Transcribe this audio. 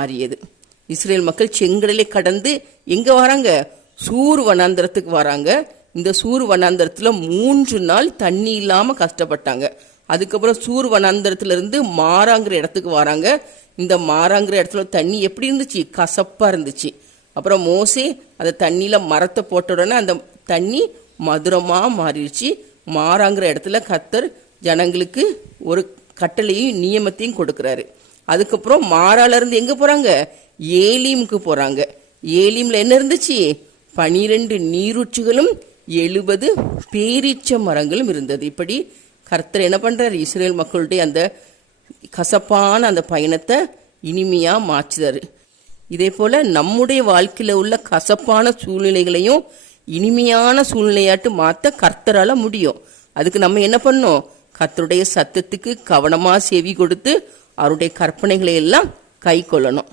மாறியது இஸ்ரேல் மக்கள் செங்கடலை கடந்து எங்கே வராங்க? சூர் வனாந்திரத்துக்கு வராங்க. இந்த சூர் வனாந்திரத்தில் மூன்று நாள் தண்ணி இல்லாமல் கஷ்டப்பட்டாங்க. அதுக்கப்புறம் சூர் வனாந்தரத்துல இருந்து மாறாங்கிற இடத்துக்கு வராங்க. இந்த மாறாங்கிற இடத்துல தண்ணி எப்படி இருந்துச்சு? கசப்பாக இருந்துச்சு. அப்புறம் மோசே அந்த தண்ணியில் மரத்தை போட்ட உடனே அந்த தண்ணி மதுரமாக மாறிடுச்சு. மாறாங்கிற இடத்துல கத்தர் ஜனங்களுக்கு ஒரு கட்டளையும் நியமத்தையும் கொடுக்குறாரு. அதுக்கப்புறம் மாறால இருந்து போகிறாங்க போறாங்க? ஏலீமுக்கு போகிறாங்க ஏலீம்ல என்ன இருந்துச்சு? பனிரெண்டு நீரூற்றுகளும் எழுபது பேரீச்ச மரங்களும் இருந்தது. இப்படி கர்த்தர் என்ன பண்ணுறார் இஸ்ரேல் மக்களுடைய அந்த கசப்பான அந்த பயணத்தை இனிமையாக மாற்றுதார் இதே போல் நம்முடைய வாழ்க்கையில் உள்ள கசப்பான சூழ்நிலைகளையும் இனிமையான சூழ்நிலையாட்டு மாற்ற கர்த்தரால் முடியும். அதுக்கு நம்ம என்ன பண்ணோம் கர்த்தருடைய சத்தத்துக்கு கவனமாக செவி கொடுத்து அவருடைய கற்பனைகளை எல்லாம் கை கொள்ளணும்